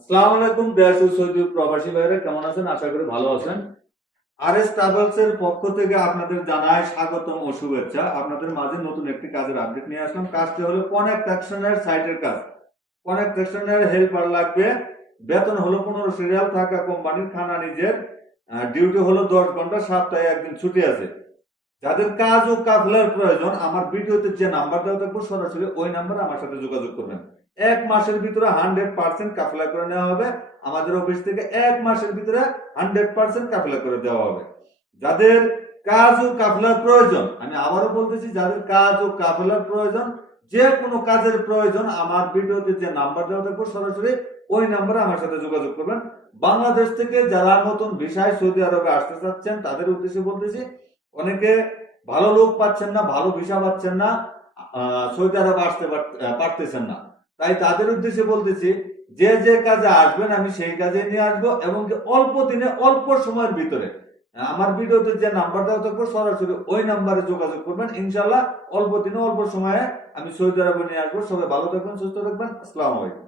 আসসালামু আলাইকুম দেশ ও সৌদি প্রবাসী ভাইরা, কেমন আছেন? আশা করি ভালো আছেন। আরএস ট্রাভেলস এর পক্ষ থেকে আপনাদের জানাই স্বাগতম ও শুভেচ্ছা। আপনাদের মাঝে নতুন একটি কাজের আপডেট নিয়ে আসলাম। কাজটি হলো কনেক্ট অ্যাকশনের সাইটের কাজ। কনেক্ট অ্যাকশনের হেল্পার লাগবে। বেতন হলো 1500 রিয়াল, থাকা কোম্পানির, খানা নিজের। ডিউটি হলো 10 ঘন্টা, সপ্তাহে একদিন ছুটি আছে। যাদের কাজ ও কাফলার প্রয়োজন, আমার ভিডিওতে যে নাম্বার দেওয়া থাকবে সরাসরি ওই নাম্বারে আমার সাথে যোগাযোগ করবেন। 1 মাসের ভিতরে 100% কাফলা করে নেওয়া হবে। আমাদের অফিস থেকে 1 মাসের ভিতরে 100% কাফলা করে দেওয়া হবে। যাদের কাজ ও কাফলার প্রয়োজন, আমি আবারও বলতেছি, যাদের কাজ ও কাফলার প্রয়োজন, যে কোনো কাজের প্রয়োজন, আমার ভিডিওতে যে নাম্বার দেওয়া থাকবে সরাসরি ওই নাম্বারে আমার সাথে যোগাযোগ করবেন। বাংলাদেশ থেকে যারা নতুন ভিসায় সৌদি আরবে আসতে চাচ্ছেন তাদের উদ্দেশ্যে বলতেছি, অনেকে ভালো লোক পাচ্ছেন না, ভালো ভিসা পাচ্ছেন না, সৌদি আরবে আসতে পারতেছেন না। তাই তাদের উদ্দেশ্যে বলতেছি, যে যে কাজে আসবেন আমি সেই কাজে নিয়ে আসবো, এবং অল্প দিনে অল্প সময়ের ভিতরে আমার ভিডিওতে যে নাম্বার দেওয়া থাকবে সরাসরি ওই নাম্বারে যোগাযোগ করবেন। ইনশাল্লাহ অল্প দিনে অল্প সময়ে আমি সৌদি আরবে নিয়ে আসবো। সবাই ভালো থাকবেন, সুস্থ থাকবেন। আসসালামু আলাইকুম।